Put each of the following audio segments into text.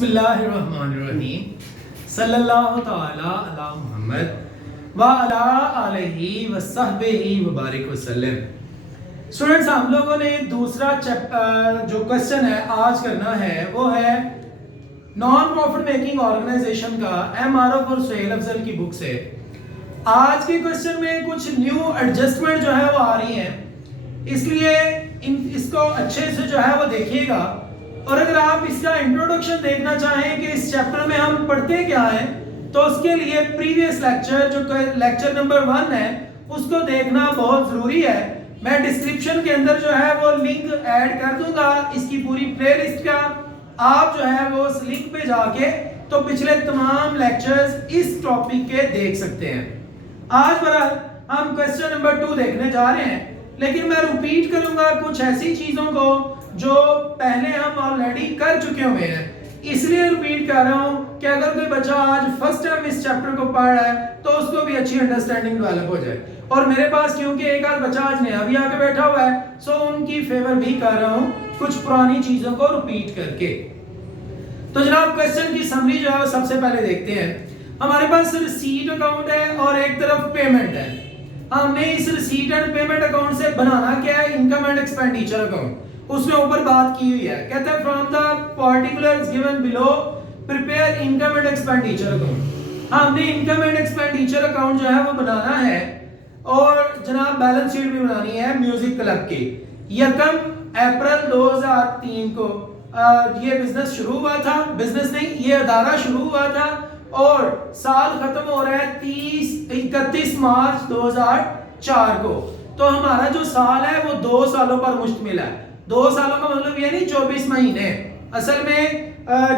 बिस्मिल्लाहिर्रहमानिर्रहीम सल्लल्लाहु तआला अला मुहम्मद व अला आलिहि व सहबिहि व बारिक वसल्लम। स्टूडेंट्स, हम लोगों ने दूसरा जो क्वेश्चन है आज करना है वो है नॉन प्रॉफिट मेकिंग ऑर्गेनाइजेशन का एमआरएफ और सुहेल अफजल की बुक से। आज के क्वेश्चन में कुछ न्यू एडजस्टमेंट जो है वो आ रही हैं, इसलिए इसको अच्छे से जो है वो देखिएगा। और अगर आप इसका इंट्रोडक्शन देखना चाहें कि इस चैप्टर में हम पढ़ते क्या हैं, तो उसके लिए प्रीवियस लेक्चर जो लेक्चर नंबर 1 है उसको देखना बहुत ज़रूरी है। मैं डिस्क्रिप्शन के अंदर जो है वो लिंक ऐड कर दूंगा इसकी पूरी प्लेलिस्ट का। आप जो है वो उस लिंक पे जाके तो पिछले तमाम लेक्चर्स इस टॉपिक के देख सकते हैं। आज बहरहाल हम क्वेश्चन नंबर 2 देखने जा रहे हैं, लेकिन मैं रिपीट करूंगा कुछ ऐसी चीज़ों को जो पहले हम ऑलरेडी कर चुके हुए हैं, इसलिए रिपीट कर रहा हूं कि अगर कोई बच्चा आज फर्स्ट टाइम इस चैप्टर को पढ़ रहा है तो उसको भी अच्छी अंडरस्टैंडिंग डेवलप हो जाए। और मेरे पास क्योंकि एक आध बच्चा आज नया भी आके बैठा हुआ है, सो उनकी फेवर भी कर रहा हूं कुछ पुरानी चीजों को रिपीट करके। तो जनाब, क्वेश्चन की समरी जो है सबसे पहले देखते हैं। हमारे पास रिसीट अकाउंट है और एक तरफ पेमेंट है। हमने इस रिसीट एंड पेमेंट अकाउंट से बनाना क्या है, इनकम एंड एक्सपेंडिचर अकाउंट। उसमें ऊपर बात की हुई है, कहता है from the particulars given below prepare income and expenditure account. हमने इनकम एंड एक्सपेंडिचर अकाउंट जो है वो बनाना है और जनाब बैलेंस शीट भी बनानी है म्यूजिक क्लब की। 1 अप्रैल 2003 को ये बिजनेस शुरू हुआ था, बिजनेस नहीं ये अदारा शुरू हुआ था और साल खत्म हो रहा है 31 मार्च 2004 को। तो हमारा जो साल है वो 2 सालों पर मुश्तमिल है। 2 सालों का मतलब ये नहीं 24 महीने। असल में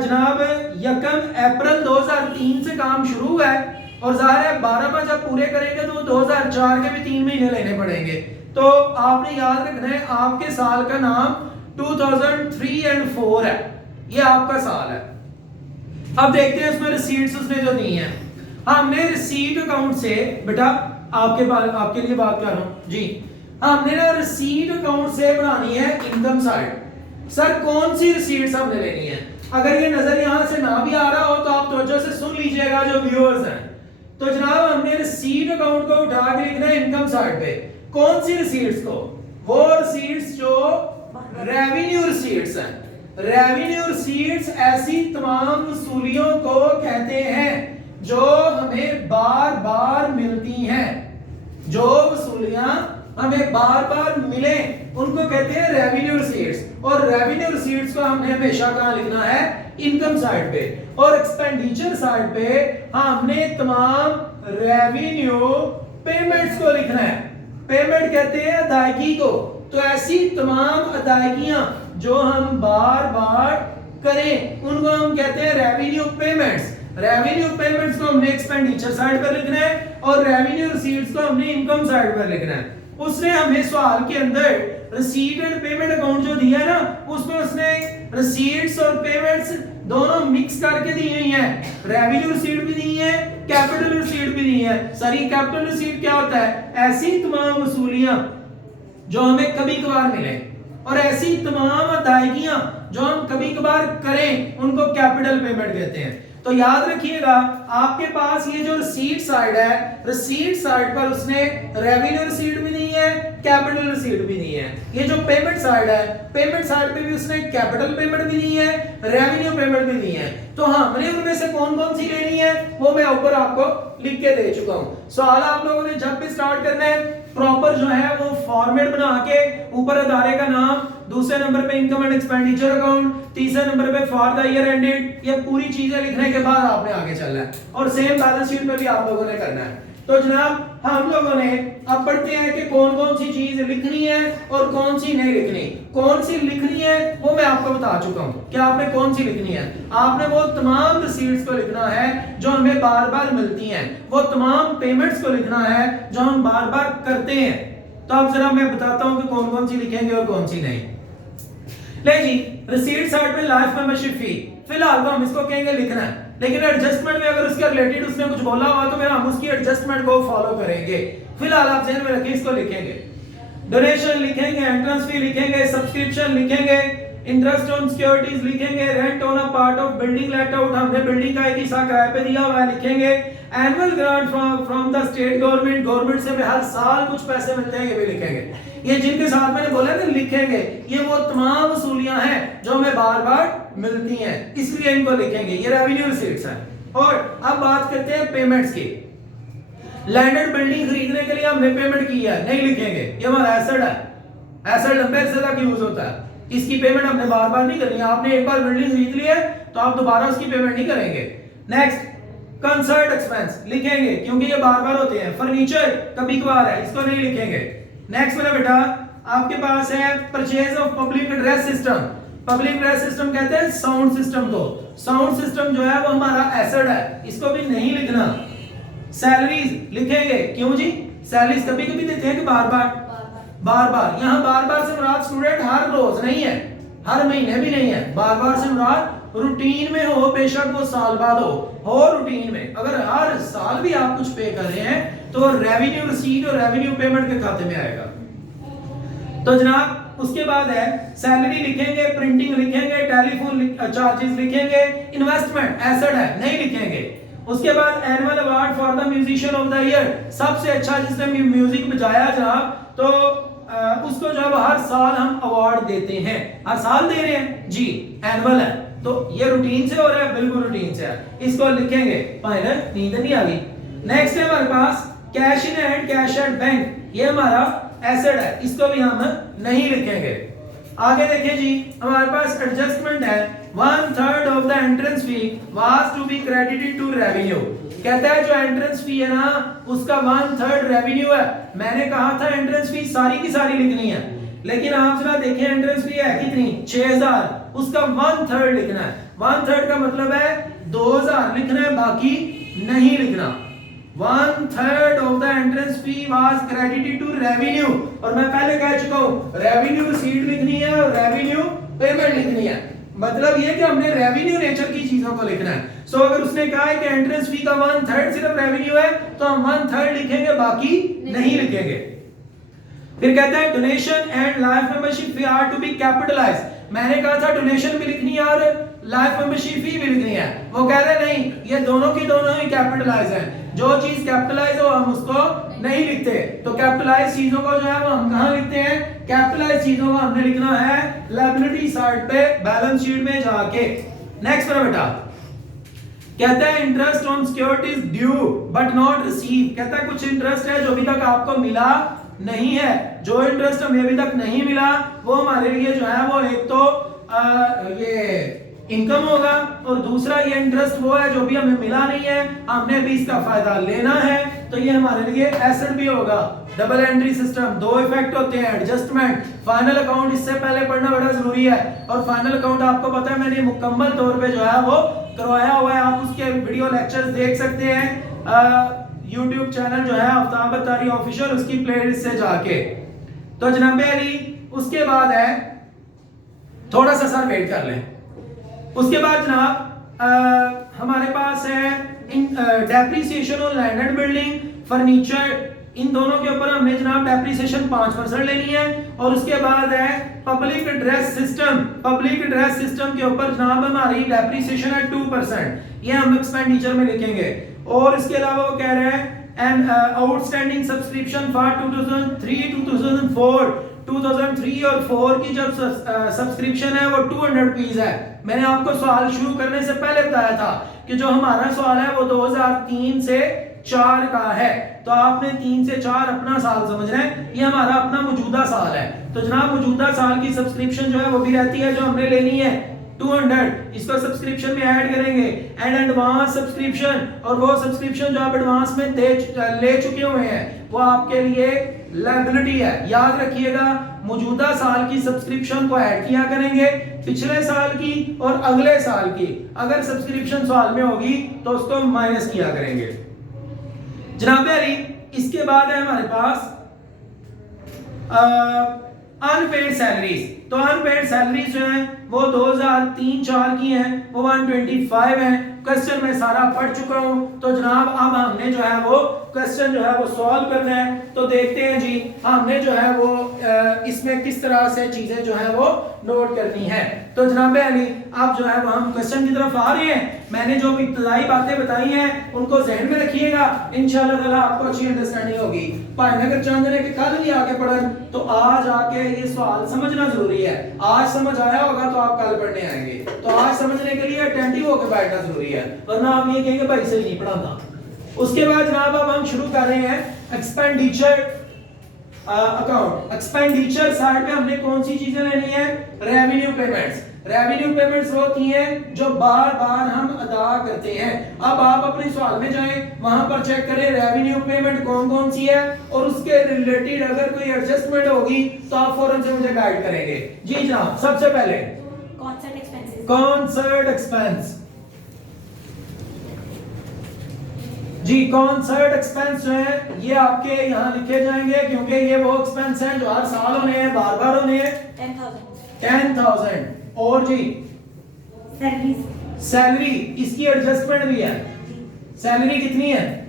जनाब 1 अप्रैल 2003 से काम शुरू हुआ है और जाहिर है 12 माह जब पूरे करेंगे तो 2004 के भी 3 महीने लेने पड़ेंगे। तो आपने याद रखना है आपके साल का नाम 2003 एंड 4 है, ये आपका साल है। अब देखते हैं इसमें रिसीट्स उसने जो दी हैं। हमने रिसीट अकाउंट से, बेटा आपके लिए बात कर रहा हूं जी, हमने ना रिसीट अकाउंट से बनानी है इनकम साइड। सर कौन सी रिसीट्स हमने लेनी है? अगर ये नजर यहां से ना भी आ रहा हो तो आप तवज्जो से सुन लीजिएगा जो व्यूअर्स हैं। तो जनाब हमने रिसीट अकाउंट को उठा के लिखना है इनकम साइड पे। कौन सी रिसीट्स को? वो रिसीट्स जो रेवेन्यू रिसीट्स हैं। रेवेन्यू रिसीट्स ऐसी तमाम वसूलियों को कहते हैं जो हमें बार बार मिलती हैं। जो वसूलियां हमें बार बार मिले उनको कहते हैं रेवेन्यू रिसीट्स। और रेवेन्यू रिसीट्स को हमने हमेशा कहां लिखना है? इनकम साइड पे। और एक्सपेंडिचर साइड पे हमने तमाम रेवेन्यू पेमेंट्स को लिखना है। पेमेंट कहते हैं अदायगी को। तो ऐसी तमाम अदायगियां जो हम बार बार करें उनको हम कहते हैं रेवेन्यू पेमेंट्स। रेवेन्यू पेमेंट्स को हमने एक्सपेंडिचर साइड पर लिखना है और रेवेन्यू रिसीट्स को हमने इनकम साइड पर लिखना है। उसने हमें सवाल के अंदर रिसीट एंड पेमेंट अकाउंट जो दिया ना, उसमें उसने रिसीट्स और पेमेंट्स दोनों मिक्स करके दी हुई हैं। रेवेन्यू रिसीट भी दी है, कैपिटल रिसीट भी दी है। सॉरी, कैपिटल रिसीट क्या होता है? ऐसी तमाम वसूलियां जो हमें कभी कभार मिले और ऐसी तमाम अदायगियां जो हम कभी कभार करें उनको कैपिटल पेमेंट कहते हैं। तो याद रखिएगा आपके पास ये जो रिसीट साइड है, रिसीट साइड पर उसने रेवेन्यू रिसीट भी दी है, कैपिटल रिसीट भी दी है। ये जो पेमेंट साइड है, पेमेंट साइड पे भी उसने कैपिटल पेमेंट भी दी है, रेवेन्यू पेमेंट भी दी है। तो हमने उनमें से कौन कौन सी लेनी है वो मैं ऊपर आपको लिख के दे चुका हूं। सवाल आप लोगों ने जब भी स्टार्ट करना है प्रॉपर जो है वो फॉर्मेट बना के ऊपर अदारे का नाम, दूसरे नंबर पे इनकम एंड एक्सपेंडिचर अकाउंट, तीसरे नंबर पे फॉर द ईयर एंडेड, ये पूरी चीजें लिखने के बाद आपने आगे चलना है और सेम बैलेंस शीट पे भी आप लोगों ने करना है। तो जनाब हम लोगों ने अब पढ़ते हैं कि कौन कौन सी चीज लिखनी है और कौन सी नहीं लिखनी। कौन सी लिखनी है वो मैं आपको बता चुका हूं कि आपने कौन सी लिखनी है। आपने वो तमाम रिसीट्स को लिखना है जो हमें बार बार मिलती हैं, वो तमाम पेमेंट्स को लिखना है जो हम बार बार करते हैं। तो अब जरा मैं बताता हूं कि कौन कौन सी लिखेंगे और कौन सी नहीं। ले जी, रिसीट साइड पे लाइफ मेंबरशिप फी, फिलहाल तो हम इसको कहेंगे लिखना है, लेकिन एडजस्टमेंट में अगर उसके रिलेटेड उसने कुछ बोला हुआ तो फिर हम उसकी एडजस्टमेंट को फॉलो करेंगे। फिलहाल आप ध्यान में रखिए, इसको लिखेंगे। डोनेशन लिखेंगे, एंट्रेंस फी लिखेंगे, सब्सक्रिप्शन लिखेंगे, इंटरेस्ट ऑन सिक्योरिटीज लिखेंगे, rent on a part of building let out, हमने बिल्डिंग का एक हिस्सा किराए पे दिया हुआ है लिखेंगे, annual grant from the state government, government से हमें हर साल कुछ पैसे मिलते हैं, ये भी लिखेंगे। ये जिनके साथ मैंने बोला ना लिखेंगे, ये वो तमाम वसूलियां हैं जो हमें बार बार मिलती हैं, इसलिए इनको लिखेंगे, ये रेवेन्यू रिसीट्स हैं। और अब बात करते हैं पेमेंट्स की। लैंडेड बिल्डिंग खरीदने के लिए हमने पेमेंट की है, नहीं लिखेंगे, ये हमारा एसेट है, एसेट लंबे अरसे तक यूज होता है, इसकी पेमेंट हमने बार बार नहीं करनी है। आपने एक बार बिल्डिंग खरीद ली है तो आप दोबारा उसकी पेमेंट नहीं करेंगे। नेक्स्ट कंसर्ट एक्सपेंस लिखेंगे क्योंकि ये बार बार होते हैं। फर्नीचर कभी कभार है, इसको नहीं लिखेंगे। नेक्स्ट मेरा बेटा आपके पास है purchase of public address system. Public address system कहते हैं साउंड सिस्टम को, साउंड सिस्टम जो है वो हमारा एसेट है, इसको भी नहीं लिखना। सैलरीज लिखेंगे, क्यों जी? सैलरीज कभी कभी देते हैं कि बार बार, यहाँ बार बार से मुराद स्टूडेंट हर रोज नहीं है, हर महीने भी नहीं है, बार बार से मुराद रूटीन में हो, बेशक वो साल बाद हो रूटीन में। अगर हर साल भी आप कुछ पे कर रहे हैं तो रेवेन्यू रिसीट और रेवेन्यू पेमेंट के खाते में आएगा। तो जनाब उसके बाद है सैलरी लिखेंगे, प्रिंटिंग लिखेंगे, टेलीफोन चार्जेस लिखेंगे, इन्वेस्टमेंट एसेट है, नहीं लिखेंगे। उसके बाद annual award for the musician of the year, सबसे अच्छा जिसने म्यूजिक बजाया जनाब, तो उसको जब हर साल हम अवार्ड देते हैं, हर साल दे रहे हैं जी, एनुअल है, तो ये रूटीन से हो रहा है, बिल्कुल रूटीन से है, इसको लिखेंगे। फाइनल नींद नहीं आ गई। नेक्स्ट है हमारे पास cash in hand, cash at bank, ये हमारा एसेट है, इसको भी हम नहीं लिखेंगे। आगे देखिए जी, हमारे पास एडजस्टमेंट है, 1/3 of the entrance fee was to be credited to revenue. कहता है जो एंट्रेंस फी है ना उसका 1/3 रेवेन्यू है। मैंने कहा था एंट्रेंस फी सारी की सारी लिखनी है, लेकिन आप जरा देखिए एंट्रेंस फी है कितनी, 6000, उसका 1/3 लिखना है। 1/3 का मतलब है 2000 लिखना है, बाकी नहीं लिखना। 1/3 of the entrance fee was credited to revenue, और मैं पहले कह चुका हूं रेवेन्यू रिसीट लिखनी है और रेवेन्यू पेमेंट लिखनी है। मतलब ये कि हमने रेवेन्यू नेचर की चीजों को लिखना है। सो अगर उसने कहा है कि एंट्रेंस फी का 1/3 सिर्फ रेवेन्यू है तो हम 1/3 लिखेंगे, बाकी नहीं लिखेंगे। फिर कहता है donation and life membership fee are to be capitalised. मैंने कहा था डोनेशन भी लिखनी है और लाइफ मेंबरशिप फी भी लिखनी है, वो कह रहे नहीं, ये दोनों की दोनों ही कैपिटलाइज है। जो चीज कैपिटलाइज हो हम उसको नहीं लिखते, तो कैपिटलाइज चीजों को जो है वो हम कहां लिखते हैं? कैपिटलाइज चीजों को हमने लिखना है लायबिलिटी साइड पे, बैलेंस शीट में जाके। नेक्स्ट मेरा बेटा कहता है interest on securities due but not receive. कहता है कुछ इंटरेस्ट है जो अभी तक आपको मिला नहीं है। जो इंटरेस्ट हमें अभी तक नहीं मिला वो हमारे लिए जो है वो एक तो ये इनकम होगा, और दूसरा ये इंटरेस्ट वो है जो भी हमें मिला नहीं है, हमने भी इसका फायदा लेना है, तो ये हमारे लिए एसेट भी होगा। डबल एंट्री सिस्टम, दो इफेक्ट होते हैं, एडजस्टमेंट, फाइनल अकाउंट इससे पहले पढ़ना बड़ा जरूरी है। और फाइनल अकाउंट आपको पता है मैंने मुकम्मल तौर पे जो है वो करवाया हुआ है, आप उसके वीडियो लेक्चर्स देख सकते हैं यूट्यूब चैनल जो है आफ्ताब अत्तारी ऑफिशियल, उसकी प्लेलिस्ट से जाके। तो जनाब अली उसके बाद है, थोड़ा सा सर वेट कर लें, उसके बाद जनाब हमारे पास है depreciation on land and building, furniture, इन दोनों के ऊपर हमने जनाब डेप्रिसिएशन 5% लेनी है। और उसके बाद है public address system, public address system के ऊपर जनाब हमारी डेप्रिसिएशन है 2%, ये हम एक्सपेंडिचर में लिखेंगे। और इसके अलावा वो कह रहे हैं एंड आउटस्टैंडिंग सब्सक्रिप्शन फॉर 2003 और 4 की जब सब्सक्रिप्शन है वो 200 रुपीस है। मैंने आपको सवाल शुरू करने से पहले बताया था कि जो हमारा सवाल है वो 2003 से 4 का है, तो आपने 3 से 4 अपना साल समझ रहे हैं, ये हमारा अपना मौजूदा साल है। तो जनाब मौजूदा साल की सब्सक्रिप्शन जो है वो भी रहती है जो हमने लेनी है 200, इसको सब्सक्रिप्शन में ऐड करेंगे। एंड एडवांस सब्सक्रिप्शन, और वो सब्सक्रिप्शन जो आप एडवांस में ले चुके हुए हैं वो आपके लिए लायबिलिटी है। याद रखिएगा मौजूदा साल की सब्सक्रिप्शन को ऐड किया करेंगे, पिछले साल की और अगले साल की अगर सब्सक्रिप्शन साल में होगी तो उसको माइनस किया करेंगे। जनाब अली इसके बाद है हमारे पास अनपेड सैलरीज। तो अनपेड सैलरी जो है वो 2003-4 की है, वो 125 है। क्वेश्चन मैं सारा पढ़ चुका हूं। तो जनाब अब हमने जो है वो क्वेश्चन जो है वो सॉल्व करना है। तो देखते हैं जी हमने जो है वो इसमें किस तरह से चीजें जो है वो नोट करनी है। तो जनाब अली आप जो है वो हम क्वेश्चन की तरफ आ रहे हैं। मैंने जो इब्तदाई बातें बताई हैं उनको जहन में रखिएगा, इंशाल्लाह ताला आपको अच्छी अंडरस्टैंडिंग होगी। भाई अगर चाहते हैं कि कल भी आके पढ़ें तो आज आके ये सवाल समझना जरूरी है। आज समझ आया होगा तो आप कल पढ़ने आएंगे। तो आज समझने के लिए अटेंटिव होकर बैठना जरूरी है, वरना आप ये कहेंगे भाई सही नहीं पढ़ाता। उसके बाद जनाब अब हम शुरू कर रहे हैं एक्सपेंडिचर अकाउंट। एक्सपेंडिचर साइड में हमने कौन सी चीजें लेनी है? Revenue payments. रेवेन्यू पेमेंट्स वो होती हैं जो बार बार हम अदा करते हैं। अब आप अपने सवाल में जाएं, वहां पर चेक करें रेवेन्यू पेमेंट कौन कौन सी है और उसके रिलेटेड अगर कोई एडजस्टमेंट होगी तो आप फौरन से मुझे गाइड करेंगे। जी जनाब, सबसे पहले कॉन्सर्ट एक्सपेंसेस। Concert expense. जी कॉन्सर्ट एक्सपेंस जो है ये आपके यहाँ लिखे जाएंगे क्योंकि ये वो एक्सपेंस हैं जो हर साल होने हैं, बार बार होने हैं। 10,000। और जी सैलरी इसकी एडजस्टमेंट भी है। सैलरी कितनी है?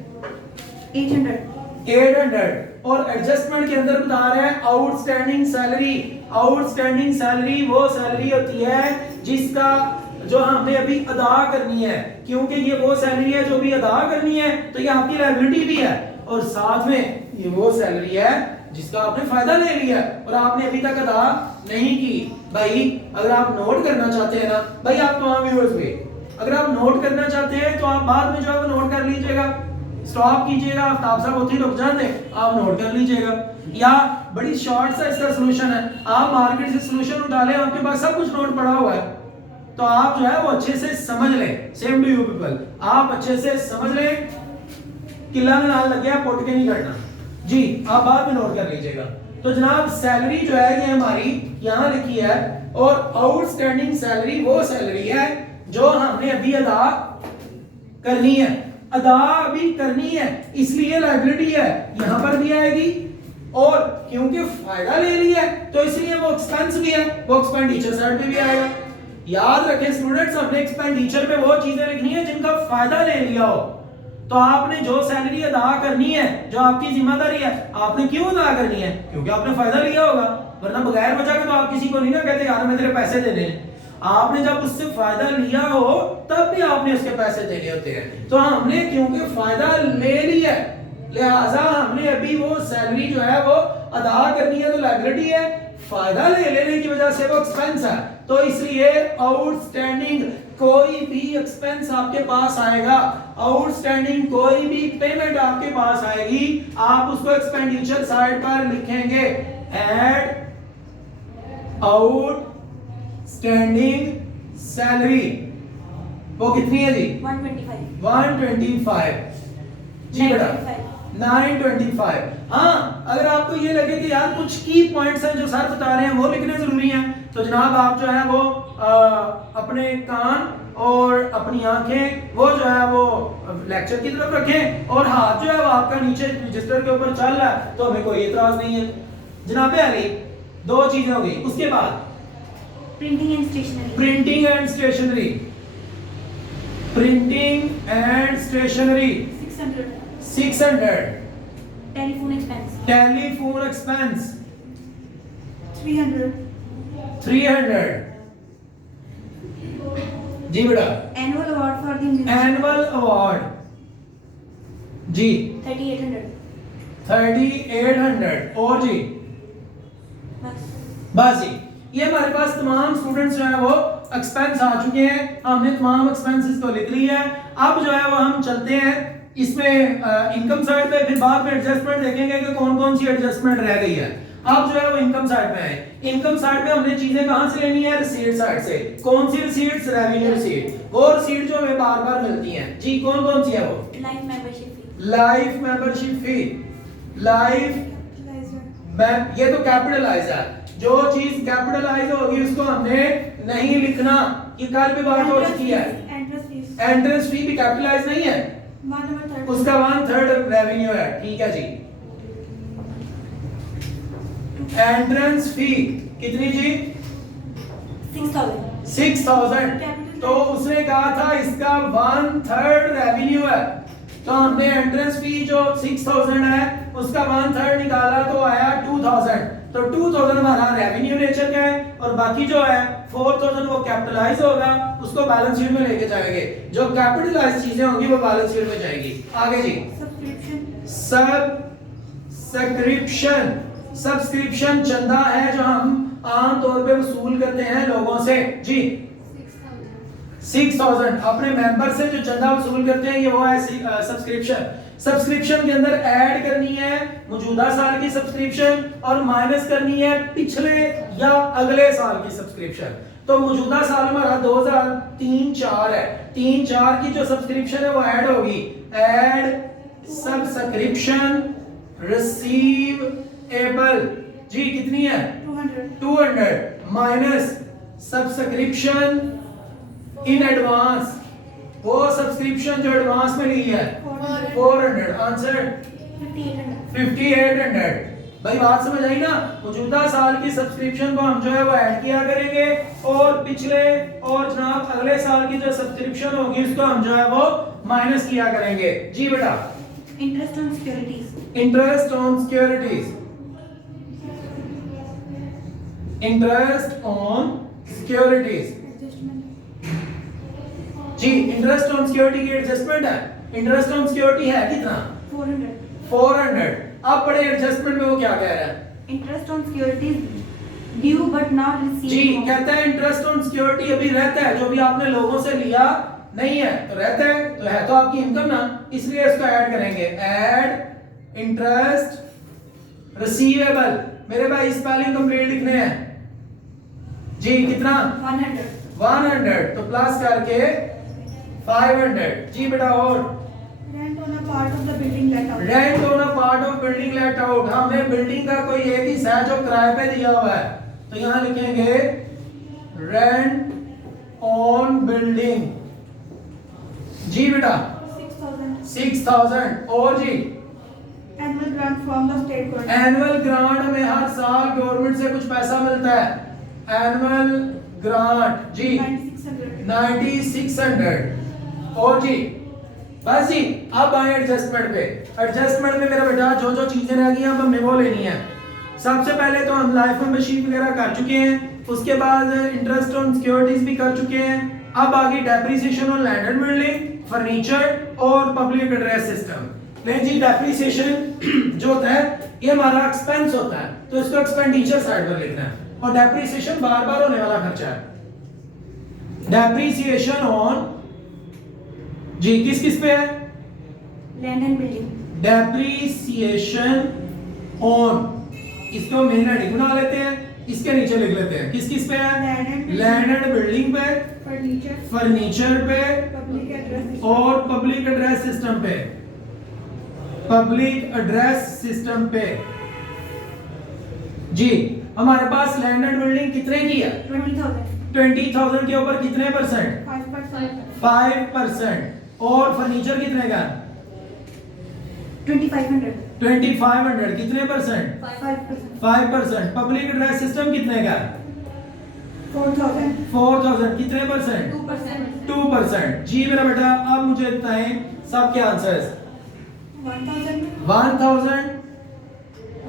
800। और एडजस्टमेंट के अंदर बता रहे हैं आउटस्टैंडिंग सैलरी। आउटस्टैंडिंग सैलरी वो सैलरी होती है जिसका जो हमने अभी अदा करनी है, क्योंकि ये वो सैलरी है जो भी अदा करनी है तो ये आपकी लायबिलिटी भी है और साथ में ये वो सैलरी है जिसका आपने फायदा ले लिया और आपने अभी तक अदा नहीं की। भाई अगर आप नोट करना चाहते हैं ना भाई, आप तमाम व्यूअर्स पे अगर आप नोट करना चाहते हैं तो आप बाद में जो है नोट कर लीजिएगा, स्टॉप कीजिएगा, आफ्ताब साहब होती रुक जाते आप नोट कर लीजिएगा। या बड़ी शॉर्ट सा इसका सॉल्यूशन है, आप मार्केट से सॉल्यूशन उठा लें, आपके पास सब कुछ नोट पड़ा हुआ है तो आप जो है वो अच्छे से समझ लें। सेम टू यू पीपल, आप अच्छे से समझ लें, किला में नाल लग गया पुट के नहीं करना जी, आप बाद में नोट कर लीजिएगा। तो जनाब सैलरी जो है ये हमारी यहाँ लिखी है और आउटस्टैंडिंग सैलरी वो सैलरी है जो हमने अभी अदा करनी है। अदा अभी करनी है इसलिए लायबिलिटी है, यहाँ पर भी आएगी और क्योंकि फायदा ले लिया है तो इसलिए वो एक्सपेंस भी है, वो एक्सपेंडिचर साइड पे भी आएगा। याद रखें स्टूडेंट्स, हमने एक्सपेंडिचर में वो चीजें लिखनी है जिनका फायदा ले लिया हो। तो आपने जो सैलरी अदा करनी है, जो आपकी जिम्मेदारी है, आपने क्यों अदा करनी है? क्योंकि आपने फायदा लिया होगा, वरना बगैर वजह के तो आप किसी को नहीं ना कहते यार मैं तेरे पैसे देने हैं। आपने जब उससे फायदा लिया हो तब भी आपने उसके पैसे देने होते हैं। तो हमने क्योंकि फायदा ले लिया लिहाजा हमने अभी वो सैलरी जो है वो अदा करनी है, तो लायबिलिटी है। फायदा ले लेने की वजह से वो एक्सपेंस है, तो इसलिए आउटस्टैंडिंग कोई भी एक्सपेंस आपके पास आएगा, आउटस्टैंडिंग कोई भी पेमेंट आपके पास आएगी, आप उसको एक्सपेंडिचर साइड पर लिखेंगे एड आउटस्टैंडिंग सैलरी। वो कितनी है जी? 125 जी बेटा 925। हाँ अगर आपको ये लगे कि यार कुछ की पॉइंट्स हैं जो सर बता रहे हैं वो लिखने जरूरी हैं तो जनाब आप जो है वो अपने कान और अपनी आंखें वो जो है वो लेक्चर की तरफ रखें और हाथ जो है वो आपका नीचे रजिस्टर के ऊपर चल रहा है तो हमें कोई एतराज नहीं है। जनाब अली दो चीजें हो गई, उसके बाद printing and stationery. Printing and stationery. Printing and stationery 600। Telephone expense. Telephone expense 300। जी बेटा annual award for the annual award जी 3800। और जी बस जी ये हमारे पास तमाम स्टूडेंट्स जो है वो एक्सपेंस आ चुके हैं, हमने तमाम एक्सपेंसेस को लिख लिया है। अब जो है वो हम चलते हैं इसमें इनकम साइड पे, फिर बाद में एडजस्टमेंट देखेंगे कि कौन कौन सी एडजस्टमेंट रह गई है। अब जो है वो इनकम साइड पे है। इनकम साइड पे हमने चीजें कहां से लेनी है? रिसीट साइड से। कौन सी रिसीट्स? Revenue receipt. वो रिसीट जो हमें बार बार मिलती हैं जी, कौन कौन सी है वो? लाइफ मेंबरशिप फी। लाइफ मेंबरशिप फी, लाइफ ये तो कैपिटलाइज है। जो चीज कैपिटलाइज होगी उसको हमने नहीं लिखना, ये कल भी बात हो चुकी है। एंट्रेंस फी भी कैपिटलाइज नहीं है, उसका 1/3 रेवेन्यू है। ठीक है जी। एंट्रेंस फी कितनी जी? 6,000. 6,000। तो उसने कहा था इसका 1/3 रेवेन्यू है, तो हमने एंट्रेंस फी जो 6,000 है उसका 1/3 निकाला तो आया 2,000। तो 2,000 हमारा रेवेन्यू नेचर का है और बाकी जो है 4,000 वो कैपिटलाइज होगा, उसको बैलेंस शीट में लेके जाएंगे। जो कैपिटलाइज चीजें होंगी वो बैलेंस शीट में जाएगी। आगे जी, सब्सक्रिप्शन चंदा है जो हम आम तौर पे वसूल करते हैं लोगों से जी। 6,000 अपने मेंबर से जो चंदा वसूल करते हैं ये वो है सब्सक्रिप्शन के अंदर ऐड करनी है मौजूदा साल की सब्सक्रिप्शन और माइनस करनी है पिछले या अगले साल की सब्सक्रिप्शन। तो मौजूदा साल हमारा 2003-4 है, 3-4 की जो सब्सक्रिप्शन है वो ऐड होगी। ऐड सब्सक्रिप्शन रिसीवेबल जी कितनी है 200 माइनस सब्सक्रिप्शन इन एडवांस, वो सब्सक्रिप्शन जो एडवांस में ली है 400, आंसर 5800। भाई बात समझ आई ना। मौजूदा साल की सब्सक्रिप्शन को हम जो है वो ऐड किया करेंगे और पिछले और जनाब अगले साल की जो सब्सक्रिप्शन होगी उसको हम जो है वो माइनस किया करेंगे जी बेटा। Interest on securities, interest on securities, interest on securities जी। इंटरेस्ट ऑन सिक्योरिटी की एडजस्टमेंट है, इंटरेस्ट ऑन सिक्योरिटी है कितना 400। अब बड़े एडजस्टमेंट में वो क्या कह रहा है, interest on securities due but not received जी। कहता है इंटरेस्ट ऑन सिक्योरिटी अभी रहता है, जो भी आपने लोगों से लिया नहीं है तो रहता है, तो है तो आपकी इनकम ना, इसलिए इसको ऐड करेंगे। Add interest receivable. मेरे भाई इस पहले कंप्लीट लिखने हैं जी। कितना 100 तो प्लस करके 500 जी बेटा। और rent on a part of the building let out, rent on a part of building let out, हमने बिल्डिंग का कोई एक हिस्सा है जो किराए पे दिया हुआ है, तो यहां लिखेंगे रेंट ऑन बिल्डिंग जी बेटा 6,000। और जी annual grant from the state government, annual grant में हर साल गवर्नमेंट से कुछ पैसा मिलता है। एनुअल ग्रांट जी 9600। और जी बस जी अब आए एडजस्टमेंट पे। एडजस्टमेंट में मेरा बेटा जो जो चीजें रह गई हमने वो लेनी है। सबसे पहले तो हम लाइफ मेंबरशिप वगैरह कर चुके हैं, उसके बाद इंटरेस्ट ऑन सिक्योरिटीज भी कर चुके हैं। अब आगे depreciation on land and building, furniture और पब्लिक एड्रेस सिस्टम। नहीं जी, डेप्रिसिएशन जो होता है ये हमारा एक्सपेंस होता है, तो इसको एक्सपेंडिचर साइड पर लिखना है, और डेप्रिसिएशन बार बार होने वाला खर्चा है। डेप्रिसिएशन ऑन जी किस किस पे है, land and building, depreciation on, इसको मेन हेडिंग बना लेते हैं, इसके नीचे लिख लेते हैं किस किस पे है, लैंड एंड बिल्डिंग पे, फर्नीचर पे पब्लिक एड्रेस और पब्लिक एड्रेस सिस्टम पे, पब्लिक एड्रेस सिस्टम पे जी। हमारे पास लैंड एंड बिल्डिंग कितने की है 20,000 के ऊपर कितने परसेंट 5%। और फर्नीचर कितने का 2,500 कितने परसेंट 5%, 5%। पब्लिक एड्रेस सिस्टम कितने का 4,000 कितने परसेंट 2%। जी मेरा बेटा अब मुझे बताएं सबके आंसर्स। 1,000 1,000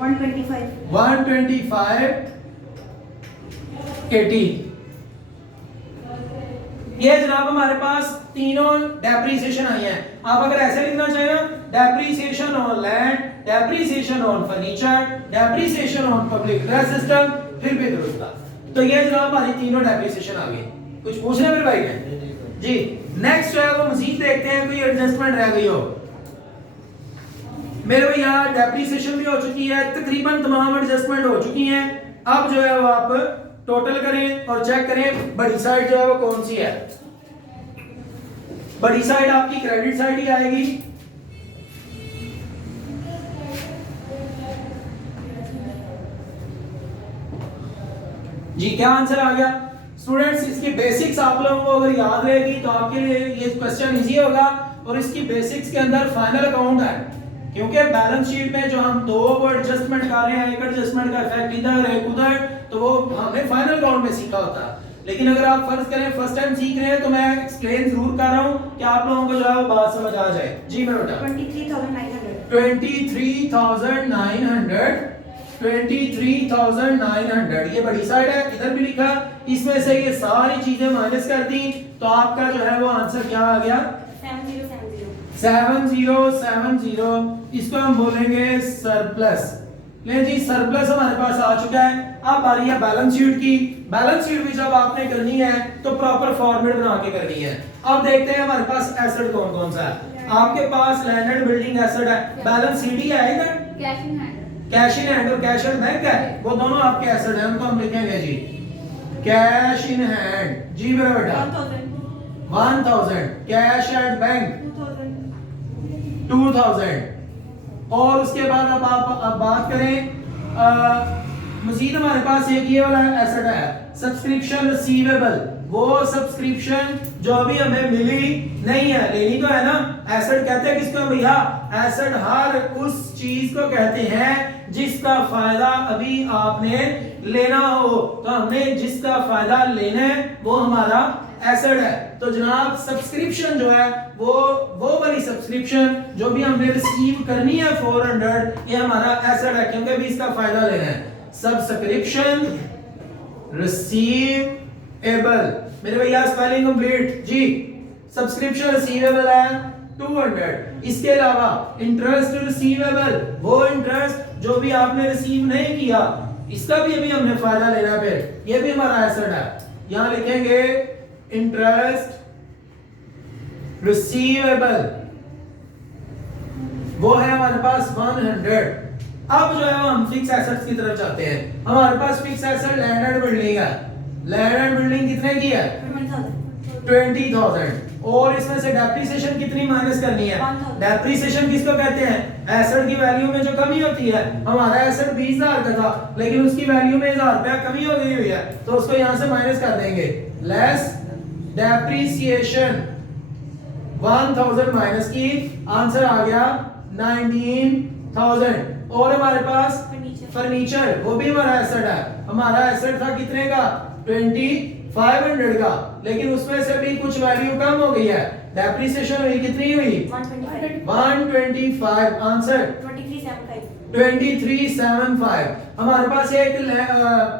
125 125 80। ये जनाब हमारे पास तीनों डेप्रिसिएशन आई है। आप अगर ऐसे लिखना चाहे ना, depreciation on land, depreciation on furniture, depreciation on public address system, फिर भी दुरुस्त था। तो ये जनाब हमारी तीनों डेप्रिसिएशन आ गई। कुछ पूछना मेरे भाई ने जी। नेक्स्ट जो है वो मजीद देखते हैं कोई एडजस्टमेंट रह गई हो। मेरे भैया डेप्रिसिएशन भी हो चुकी है, तकरीबन तमाम एडजस्टमेंट हो चुकी हैं। अब जो है वो आप टोटल करें और चेक करें बड़ी साइड जो है वो कौन सी है। बड़ी साइड आपकी क्रेडिट साइड ही आएगी। जी क्या आंसर आ गया स्टूडेंट्स? इसकी बेसिक्स आप लोगों को अगर याद रहेगी तो आपके लिए ये क्वेश्चन इजी होगा। और इसकी बेसिक्स के अंदर फाइनल अकाउंट है, क्योंकि बैलेंस शीट में जो हम दो वो एडजस्टमेंट कर रहे हैं, एक एडजस्टमेंट का इफेक्ट इधर एक उधर, तो वो हमने फाइनल अकाउंट में सीखा होता। लेकिन अगर आप फर्ज करें फर्स्ट टाइम सीख रहे हैं तो मैं एक्सप्लेन जरूर कर रहा हूं कि आप लोगों को जो है वो बात समझ आ जाए। जी मेरा बेटा 23,900 ये बड़ी साइड है, इधर भी लिखा, इसमें से ये सारी चीजें माइनस कर दी तो आपका जो है वो आंसर क्या आ गया 7070। इसको हम बोलेंगे सरप्लस। ले जी सरप्लस हमारे पास आ चुका है। अब आ रही है बैलेंस शीट की। बैलेंस शीट भी जब आपने करनी है तो प्रॉपर फॉर्मेट बना के करनी है। अब देखते हैं हमारे पास एसेट कौन कौन सा है। आपके पास लैंड एंड बिल्डिंग एसेट है, बैलेंस शीट ही है इधर, कैश इन हैंड और कैश एंड बैंक है, वो दोनों आपके एसेट हैं, उनको हम लिखेंगे जी कैश इन हैंड। जी मेरा बेटा 1000, कैश एंड बैंक 2000। और उसके बाद अब आप बात करें मजीद हमारे पास एक ये वाला एसेट है सब्सक्रिप्शन रिसीवेबल। वो सब्सक्रिप्शन जो अभी हमें मिली नहीं है, लेनी तो है ना। एसेट कहते हैं किसको भैया? एसेट हर उस चीज को कहते हैं जिसका फायदा अभी आपने लेना हो। तो हमने जिसका फायदा लेना है वो हमारा एसेट है। तो जनाब सब्सक्रिप्शन जो है वो वाली सब्सक्रिप्शन जो भी हमने रिसीव करनी है 400, ये हमारा एसेट है क्योंकि अभी इसका फायदा लेना है। सब्सक्रिप्शन रिसीवेबल, मेरे भैया स्पेलिंग कंप्लीट जी। सब्सक्रिप्शन रिसीवेबल है 200। इसके अलावा इंटरेस्ट रिसीवेबल, वो इंटरेस्ट जो भी आपने रिसीव नहीं किया इसका भी अभी हमने फायदा लेना है, फिर ये भी हमारा एसेट है। यहां लिखेंगे इंटरेस्ट रिसीवेबल, वो है हमारे पास 100। अब जो है वो हम फिक्स एसेट्स की तरफ जाते हैं। हमारे पास fix asset land and building है। लैंड एंड बिल्डिंग कितने की है? 20,000। और इसमें से डेप्रिसिएशन कितनी माइनस करनी है? डेप्रिसिएशन किसको कहते हैं? एसेट की वैल्यू में जो कमी होती है। हमारा एसेट 20,000 का था लेकिन उसकी वैल्यू में 1000 रुपया कमी हो गई हुई है, तो उसको यहां से माइनस कर देंगे। लेस डेप्रिसिएशन 1000 माइनस की आंसर आ गया 19,000। और हमारे पास फर्नीचर, वो भी हमारा एसेट है। हमारा एसेट था कितने का? 2500 का, लेकिन उसमें से भी कुछ वैल्यू कम हो गई है। डेप्रिसिएशन हुई कितनी हुई? 125। आंसर 2375। हमारे पास एक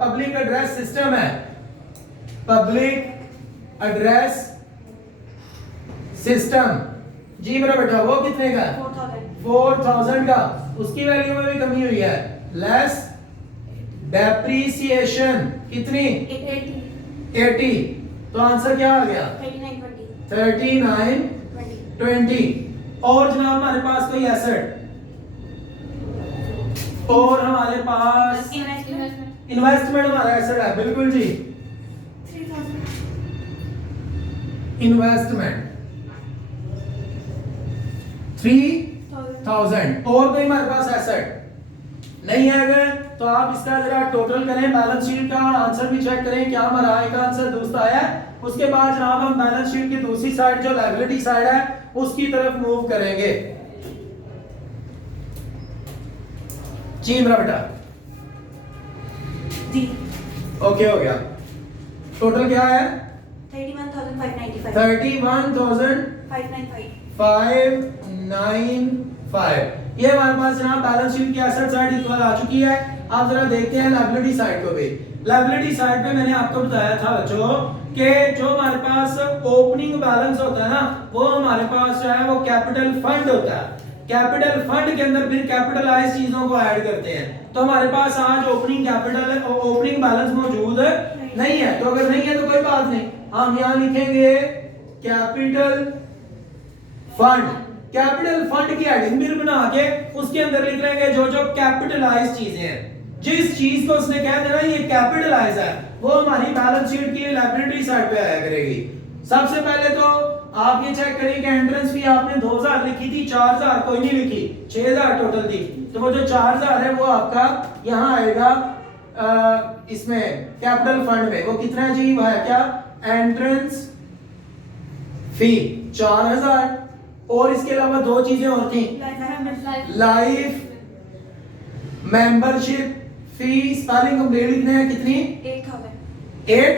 पब्लिक एड्रेस सिस्टम है। पब्लिक एड्रेस सिस्टम जी मेरा बेटा, वो कितने का? 4000 का, उसकी वैल्यू में भी कमी हुई है। लेस डेप्रिसिएशन कितनी? 80। तो आंसर क्या आ गया? 3920। और जनाब हमारे पास कोई एसेट, और हमारे पास इन्वेस्टमेंट हमारा एसेट है, बिल्कुल जी। इन्वेस्टमेंट 3000। और कोई हमारे पास एसेट नहीं है अगर तो आप इसका जरा टोटल करें, बैलेंस शीट का आंसर भी चेक करें क्या हमारा आय का आंसर दूसरा आया है। उसके बाद जनाब हम बैलेंस शीट की दूसरी साइड जो लायबिलिटी साइड है उसकी तरफ मूव करेंगे। जी मेरा बेटा जी ओके हो गया। टोटल क्या है? 31,595। ये हमारे पास जनाब बैलेंस शीट की एसेट साइड इक्वल आ चुकी है। आप जरा देखते हैं लायबिलिटी साइड को भी। लायबिलिटी साइड पे मैंने आपको बताया था बच्चों कि जो हमारे पास ओपनिंग बैलेंस होता है ना, वो हमारे पास जो है वो कैपिटल फंड होता है। कैपिटल फंड के अंदर फिर कैपिटलाइज चीजों को ऐड करते हैं। तो हमारे पास आज ओपनिंग बैलेंस मौजूद नहीं है। तो अगर नहीं है तो कोई बात नहीं, हम यहाँ लिखेंगे कैपिटल फंड। कैपिटल फंड की हेडिंग भी बना के उसके अंदर लिख लेंगे जो जो कैपिटलाइज चीजें हैं। जिस चीज को उसने कह देना ये कैपिटलाइज है, वो हमारी बैलेंस शीट की लायबिलिटी साइड पे आया करेगी। सबसे पहले तो आप ये चेक करें कि एंट्रेंस फी आपने 2000 लिखी थी, 4000 कोई नहीं लिखी, 6000 टोटल थी। तो वो जो 4000 है वो आपका यहाँ आएगा इसमें कैपिटल फंड में। वो कितना है जी? वो है क्या? Entrance fee 4000। और इसके अलावा दो चीजें और थी, लाइफ मेंबरशिप फी। स्पेलिंग कंप्लीट लिखने हैं कितनी? 8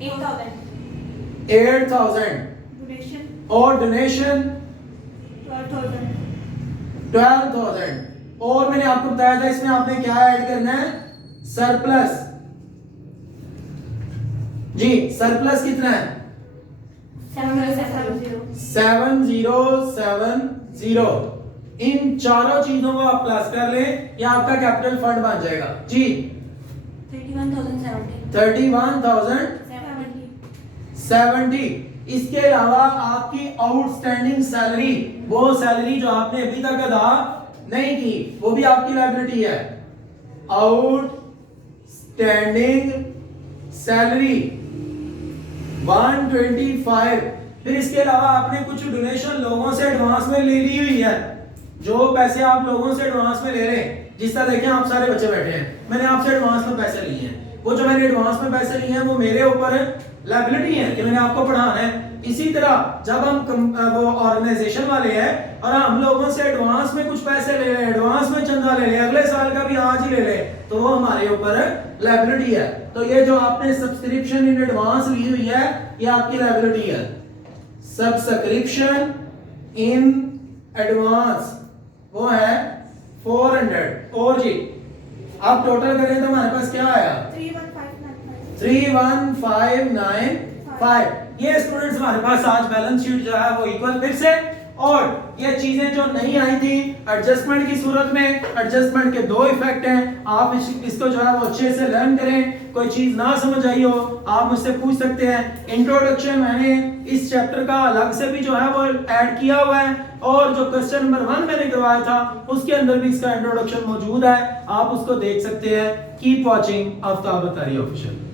8,000 Donation और डोनेशन 12,000. 12,000 और मैंने आपको बताया था इसमें आपने क्या ऐड करना है सरप्लस जी सरप्लस कितना है 7070 इन चारों चीजों को आप प्लस कर लें या आपका कैपिटल फंड बन जाएगा जी 31,070 इसके अलावा आपकी आउटस्टैंडिंग सैलरी वो सैलरी जो आपने अभी तक अदा नहीं की वो भी आपकी लायबिलिटी है आउटस्टैंडिंग सैलरी 125 फिर इसके अलावा आपने कुछ डोनेशन लोगों से एडवांस में ले ली हुई है जो पैसे आप लोगों से एडवांस में ले रहे हैं जिस तरह देखें आप सारे बच्चे बैठे हैं मैंने आपसे एडवांस में पैसे लिए हैं वो जो मैंने एडवांस में पैसे लिए हैं वो मेरे ऊपर लायबिलिटी है कि मैंने आपको पढ़ाना है इसी तरह जब हम वो ऑर्गेनाइजेशन वाले हैं और हम लोगों से एडवांस में कुछ पैसे ले रहे हैं एडवांस में चंदा ले ले अगले साल का भी आज ही ले ले तो वो हमारे ऊपर लायबिलिटी है तो ये जो आपने सब्सक्रिप्शन इन एडवांस ली हुई है ये आपकी लायबिलिटी है सब्सक्रिप्शन इन एडवांस वो है 400 और जी आप टोटल करें तो हमारे पास क्या आया 31595 ये स्टूडेंट्स हमारे पास आज बैलेंस शीट जो है वो इक्वल फिर से और ये चीजें जो नहीं आई थी एडजस्टमेंट की सूरत में एडजस्टमेंट के दो इफेक्ट हैं आप इसको जो है वो अच्छे से लर्न करें कोई चीज ना समझ आई हो आप मुझसे पूछ सकते हैं इंट्रोडक्शन मैंने इस चैप्टर का अलग से भी जो है वो ऐड किया हुआ है और जो क्वेश्चन नंबर 1 मैंने करवाया था उसके अंदर भी इसका इंट्रोडक्शन मौजूद है आप उसको देख सकते हैं keep watching Aftab Attari official.